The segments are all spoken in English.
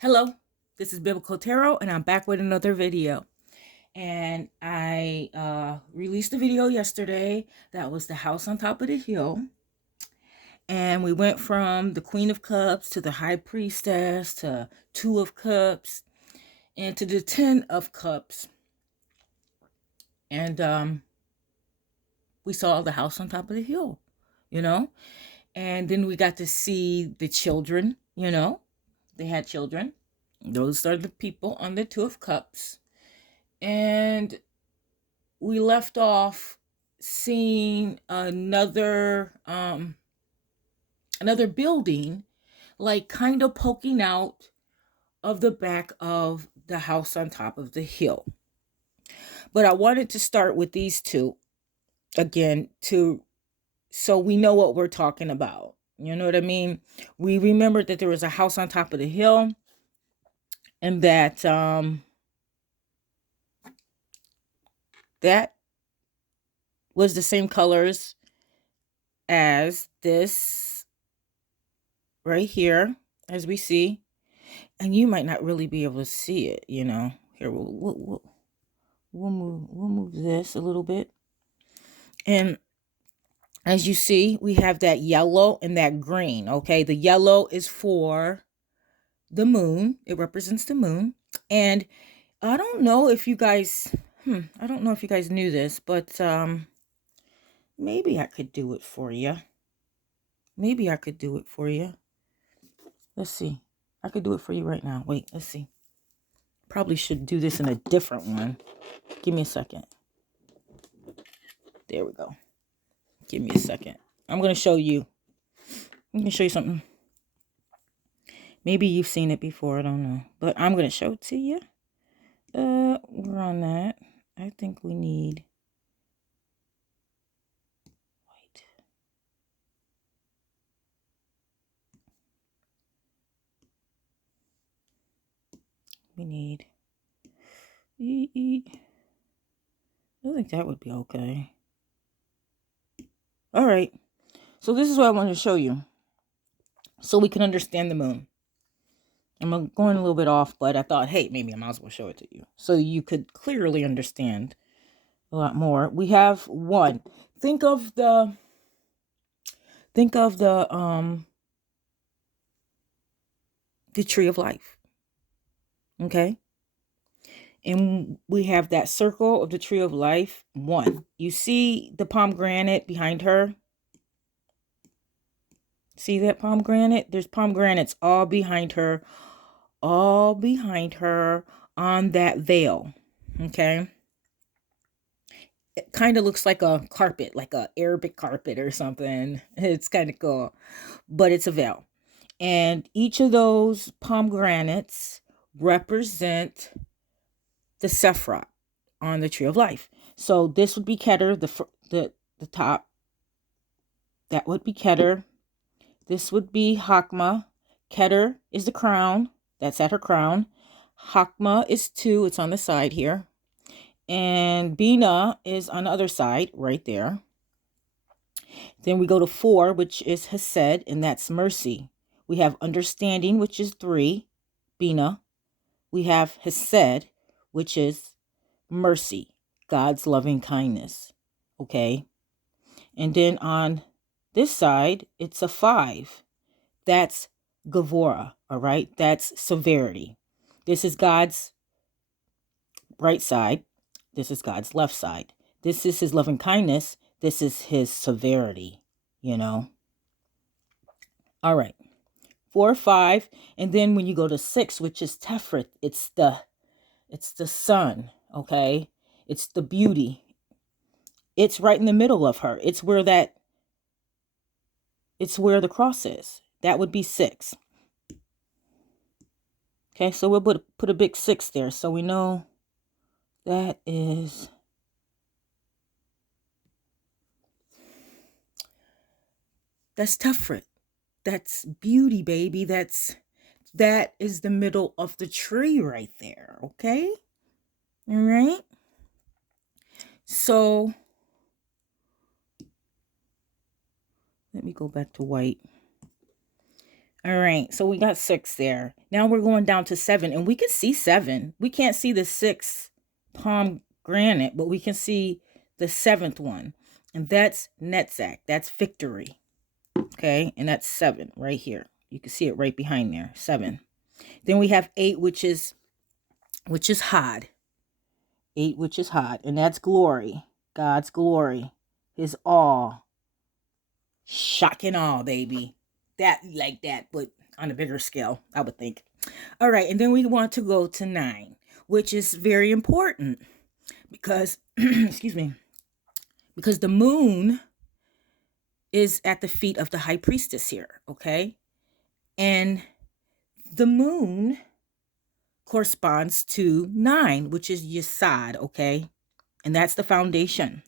Hello, this is Biblical Tarot, and I'm back with another video. And I released a video yesterday that was the house on top of the hill. And we went from the Queen of Cups to the High Priestess to Two of Cups and to the Ten of Cups. And we saw the house on top of the hill, you know. And then we got to see the children, They had children. Those are the people on the Two of Cups. And we left off seeing another building, like kind of poking out of the back of the house on top of the hill. But I wanted to start with these two again, so we know what we're talking about. You know what I mean? We remembered that there was a house on top of the hill, and that was the same colors as this right here, as we see. And you might not really be able to see it, Here, we'll move this a little bit. And as you see, we have that yellow and that green, okay? The yellow is for the moon. It represents the moon. And I don't know if you guys, I don't know if you guys knew this, but maybe I could do it for you. Maybe I could do it for you. Let's see. I could do it for you right now. Wait, let's see. Probably should do this in a different one. Give me a second. There we go. Give me a second. I'm going to show you. I'm going to show you something. Maybe you've seen it before. I don't know. But I'm going to show it to you. We're on that. I think we need... Wait. We need... I think that would be okay. All right. So this is what I wanted to show you, so we can understand the moon. I'm going a little bit off, but I thought, hey, maybe I might as well show it to you so you could clearly understand a lot more. We have one. Think of the tree of life. Okay? And we have that circle of the tree of life. One. You see the pomegranate behind her? See that pomegranate? There's pomegranates all behind her on that veil. Okay? It kind of looks like a carpet, like a Arabic carpet or something. It's kind of cool, but it's a veil. And each of those pomegranates represent the Sephirot on the tree of life. So this would be Keter, the top. That would be Keter. This would be Hakma. Keter is the crown. That's at her crown. Hakma is 2. It's on the side here. And Bina is on the other side, right there. Then we go to 4, which is Hesed, and that's mercy. We have understanding, which is 3, Bina. We have Hesed, which is mercy, God's loving kindness. Okay? And then on this side, it's a 5. That's Gavora, all right? That's severity. This is God's right side. This is God's left side. This is his loving kindness. This is his severity, All right. 4, 5. And then when you go to 6, which is Tefrit, it's the sun, okay? It's the beauty. It's right in the middle of her. It's where the cross is. That would be 6. Okay, so we'll put a big 6 there. So we know that is... That's Tefrit. That's beauty, baby. That is the middle of the tree right there, okay? All right? So, let me go back to white. All right, so we got 6 there. Now we're going down to 7, and we can see 7. We can't see the 6th pomegranate, but we can see the 7th one, and that's Netzach. That's victory. Okay, and that's 7 right here. You can see it right behind there. 7. Then we have 8, which is Hod. 8, which is Hod, and that's glory. God's glory, His awe, shock and awe, baby. That like that, but on a bigger scale, I would think. All right, and then we want to go to 9, which is very important because, excuse me, because the moon is at the feet of the high priestess here, okay? And the moon corresponds to 9, which is Yesod, okay? And that's the foundation.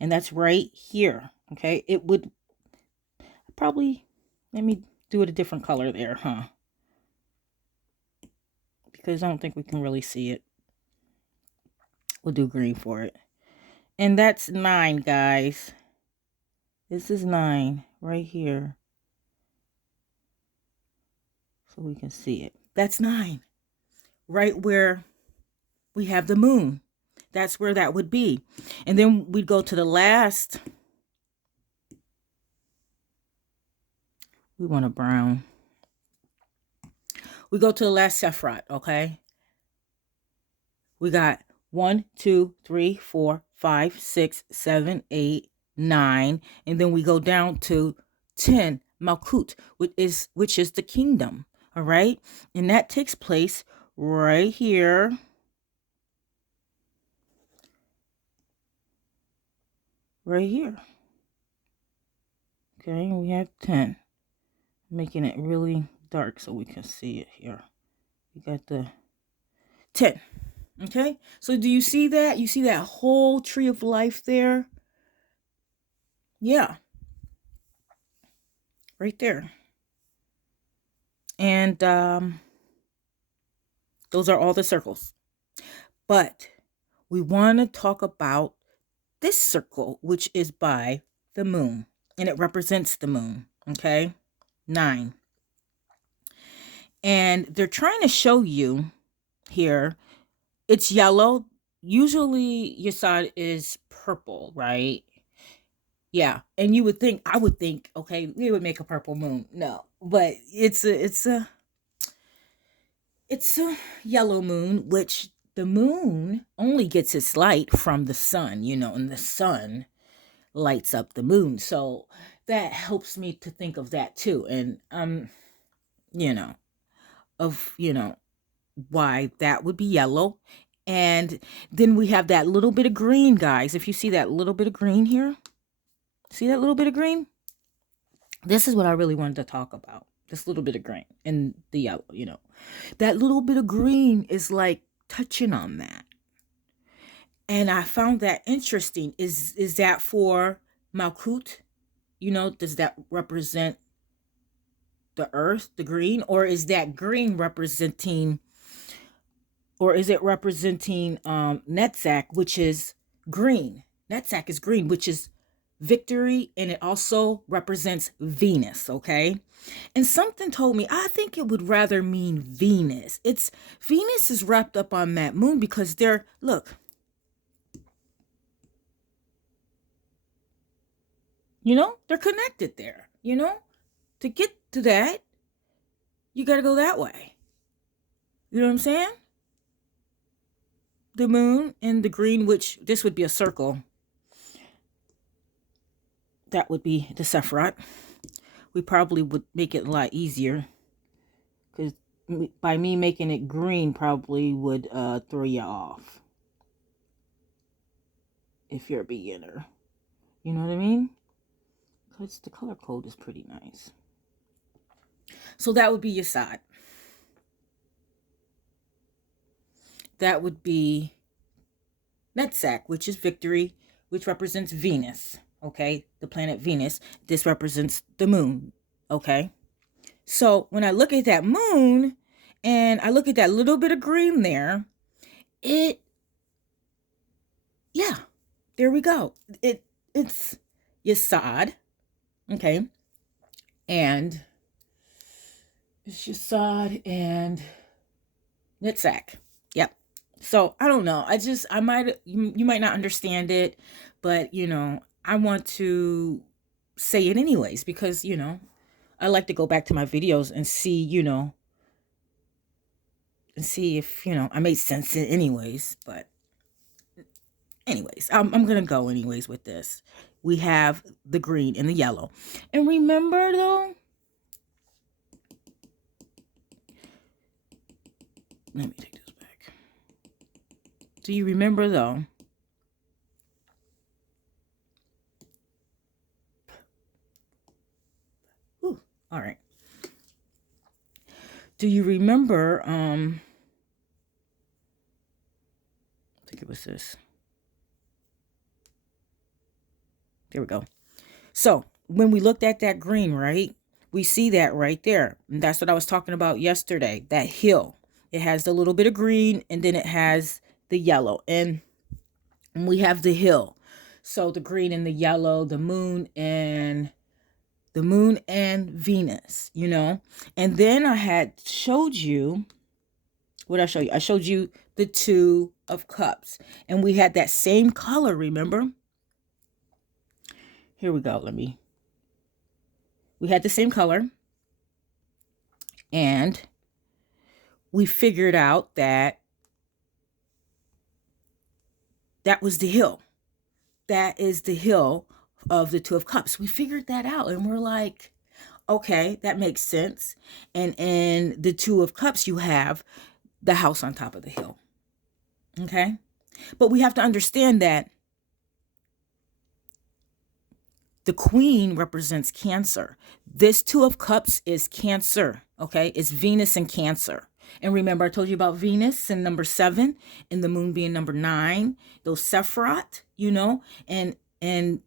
And that's right here, okay? It would probably, let me do it a different color there, huh? Because I don't think we can really see it. We'll do green for it. And that's 9, guys. This is 9 right here. So we can see it. That's 9. Right where we have the moon. That's where that would be. And then we'd go to the last. We want a brown. We go to the last Sephiroth, okay? We got 1, 2, 3, 4, 5, 6, 7, 8, 9. And then we go down to 10, Malkut, which is the kingdom. All right. And that takes place right here. Right here. Okay, we have 10. Making it really dark so we can see it here. We got the 10. Okay, so do you see that? You see that whole tree of life there? Yeah. Right there. And those are all the circles. But we want to talk about this circle, which is by the moon. And it represents the moon. Okay, 9. And they're trying to show you here, it's yellow. Usually your side is purple, right? Yeah. And I would think, okay, we would make a purple moon. No, but it's a yellow moon, which the moon only gets its light from the sun, and the sun lights up the moon. So that helps me to think of that too. And of why that would be yellow. And then we have that little bit of green, guys. If you see that little bit of green here, see that little bit of green? This is what I really wanted to talk about. This little bit of green and the yellow, That little bit of green is like touching on that. And I found that interesting. Is that for Malkut? Does that represent the earth, the green? Or is that green representing, or is it representing Netzach, which is green? Netzach is green, which is victory, and it also represents Venus, okay? And something told me, I think it would rather mean Venus. Venus is wrapped up on that moon because they're connected there, To get to that, you got to go that way. You know what I'm saying? The moon and the green, which this would be a circle. That would be the Sephiroth. We probably would make it a lot easier, because by me making it green probably would throw you off if you're a beginner. You know what I mean? Because the color code is pretty nice. So that would be your side. That would be Netzach, which is victory, which represents Venus. Okay, the planet Venus. This represents the moon. Okay, so when I look at that moon and I look at that little bit of green there, there we go. It's Yesod. Okay, and Shasad and Nitsak. Yep. So I don't know. I might, you might not understand it, but I want to say it anyways because, I like to go back to my videos and see, and see if, I made sense in anyways. But anyways, I'm going to go anyways with this. We have the green and the yellow. And remember though, let me take this back. Do you remember though? Ooh, all right. Do you remember, I think it was this. There we go. So when we looked at that green, right, we see that right there. And that's what I was talking about yesterday, that hill. It has the little bit of green and then it has the yellow. And we have the hill. So the green and the yellow, the moon and Venus, And then I had showed you, what did I show you? I showed you the Two of Cups. And we had that same color, remember? Here we go. We had the same color. And we figured out that was the hill. That is the hill of the Two of Cups. We figured that out and we're like, okay, that makes sense. And in the Two of Cups, you have the house on top of the hill. Okay? But we have to understand that the Queen represents Cancer. This Two of Cups is Cancer. Okay? It's Venus and Cancer. And remember, I told you about Venus and number 7 and the moon being number 9. Those Sephiroth, and in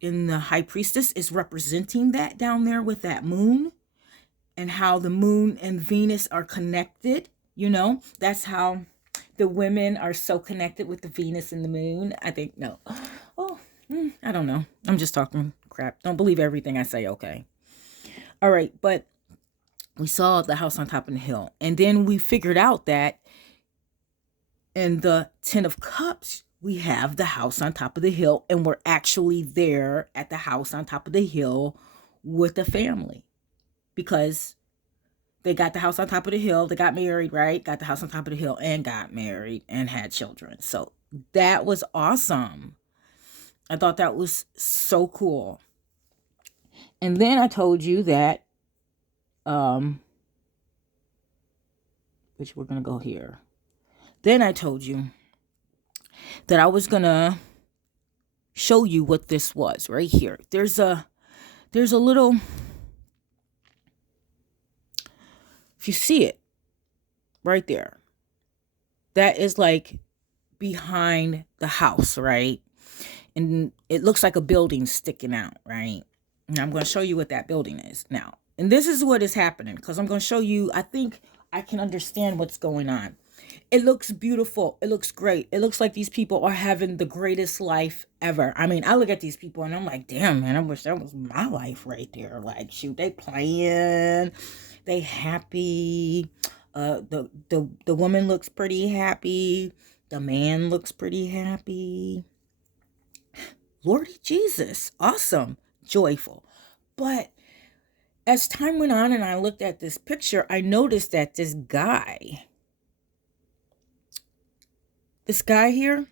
the High Priestess is representing that down there with that moon and how the moon and Venus are connected. That's how the women are so connected with the Venus and the moon. I think, no. Oh, I don't know. I'm just talking crap. Don't believe everything I say, okay? All right, but we saw the house on top of the hill. And then we figured out that in the 10 of Cups, we have the house on top of the hill. And we're actually there at the house on top of the hill with the family. Because they got the house on top of the hill. They got married, right? Got the house on top of the hill and got married and had children. So that was awesome. I thought that was so cool. And then I told you that which we're going to go here. Then I told you that I was going to show you what this was right here. There's a little, if you see it right there, that is like behind the house, right? And it looks like a building sticking out, right? And I'm going to show you what that building is now. And this is what is happening because I'm going to show you, I think I can understand what's going on. It looks beautiful. It looks great. It looks like these people are having the greatest life ever. I mean, I look at these people and I'm like, damn, man, I wish that was my life right there. Like, shoot, they playing, they happy. The woman looks pretty happy. The man looks pretty happy. Lordy Jesus, awesome, joyful. But as time went on and I looked at this picture, I noticed that this guy here,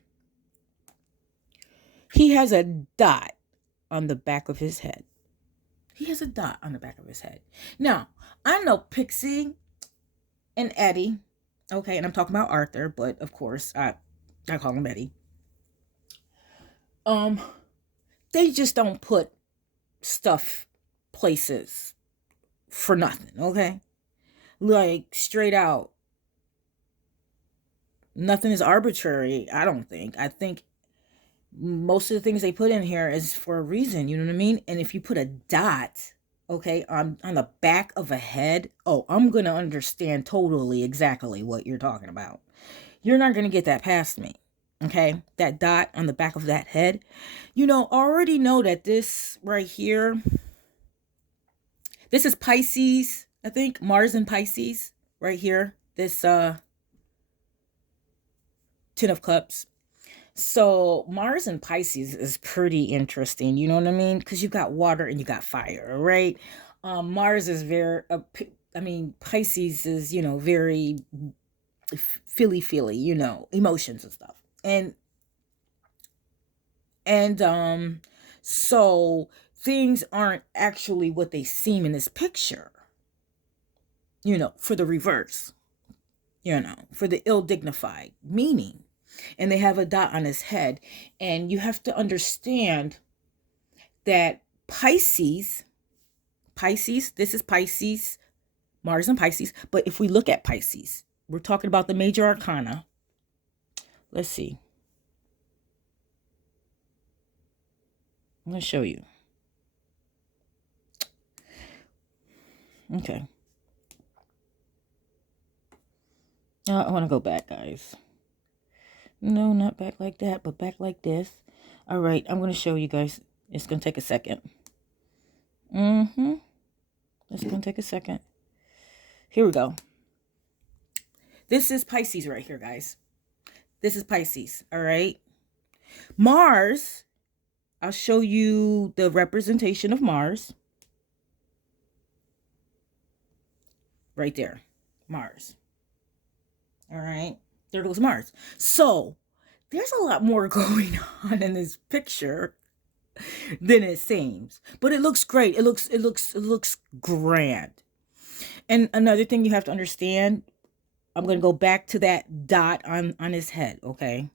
he has a dot on the back of his head. He has a dot on the back of his head. Now, I know Pixie and Eddie, okay, and I'm talking about Arthur, but of course, I call him Eddie. They just don't put stuff places for nothing, okay? Like, straight out. Nothing is arbitrary, I don't think. I think most of the things they put in here is for a reason, you know what I mean? And if you put a dot, okay, on the back of a head, oh, I'm going to understand totally exactly what you're talking about. You're not going to get that past me. Okay, that dot on the back of that head, already know that this right here, this is Pisces, I think Mars and Pisces right here. This 10 of Cups. So Mars and Pisces is pretty interesting. You know what I mean? Because you got water and you got fire, right? Mars is very, I mean, Pisces is, very feely, emotions and stuff. And so things aren't actually what they seem in this picture, for the reverse, for the ill dignified meaning. And they have a dot on his head. And you have to understand that Pisces, this is Pisces, Mars and Pisces. But if we look at Pisces, we're talking about the major arcana. Let's see. I'm going to show you. Okay. I want to go back, guys. No, not back like that, but back like this. All right, I'm going to show you guys. It's going to take a second. It's going to take a second. Here we go. This is Pisces right here, guys. This is Pisces, all right? Mars, I'll show you the representation of Mars. Right there, Mars. All right, there goes Mars. So there's a lot more going on in this picture than it seems, but it looks great. It looks grand. And another thing you have to understand, I'm going to go back to that dot on his head, okay?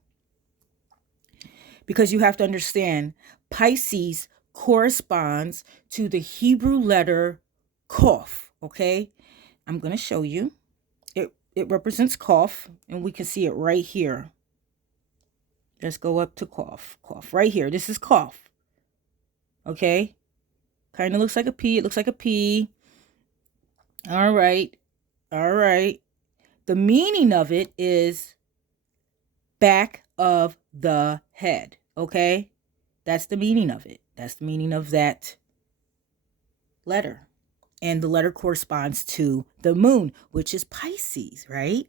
Because you have to understand, Pisces corresponds to the Hebrew letter Kaf, okay? I'm going to show you. It represents Kaf, and we can see it right here. Let's go up to Kaf. Kaf, right here. This is Kaf. Okay? Kind of looks like a P. It looks like a P. All right. All right. The meaning of it is back of the head. Okay? That's the meaning of it. That's the meaning of that letter. And the letter corresponds to the moon, which is Pisces, right?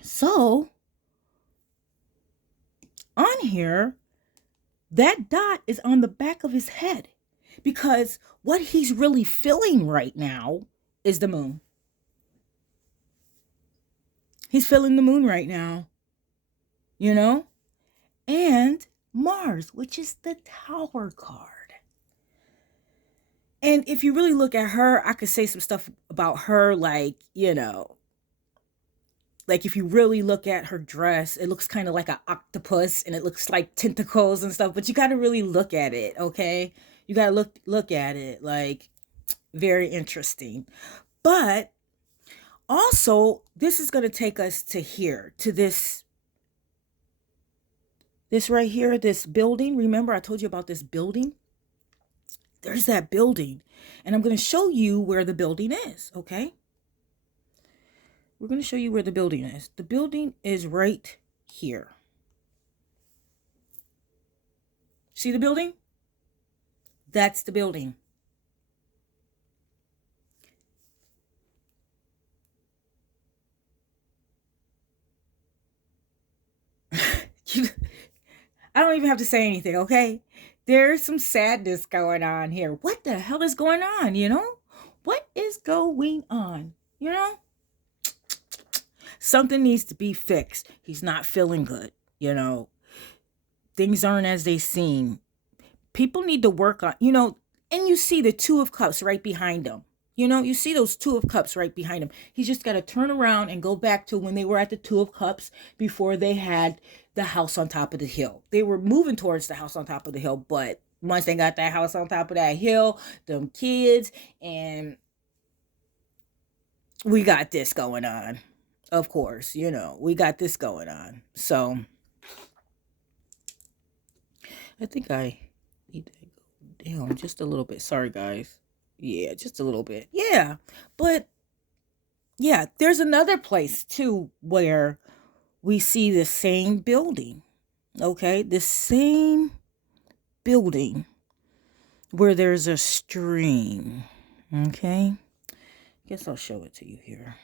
So, on here, that dot is on the back of his head. Because what he's really feeling right now is the moon. He's feeling the moon right now. And Mars, which is the Tower card. And if you really look at her, I could say some stuff about her, like if you really look at her dress, it looks kind of like an octopus and it looks like tentacles and stuff, but you got to really look at it, okay? You got to look at it, like, very interesting. But also, this is going to take us to here, to this right here, this building. Remember, I told you about this building? There's that building. And I'm going to show you where the building is, okay? We're going to show you where the building is. The building is right here. See the building? That's the building. I don't even have to say anything, okay? There's some sadness going on here. What the hell is going on, What is going on, Something needs to be fixed. He's not feeling good, Things aren't as they seem. People need to work on, and you see the Two of Cups right behind him. You see those Two of Cups right behind him. He's just got to turn around and go back to when they were at the Two of Cups before they had the house on top of the hill. They were moving towards the house on top of the hill, but once they got that house on top of that hill, them kids, and we got this going on. Of course, we got this going on. So, I think I need to go down just a little bit. Sorry, guys. Yeah, just a little bit. Yeah, but yeah, there's another place too where we see the same building. Okay, the same building where there's a stream. Okay. Guess I'll show it to you here.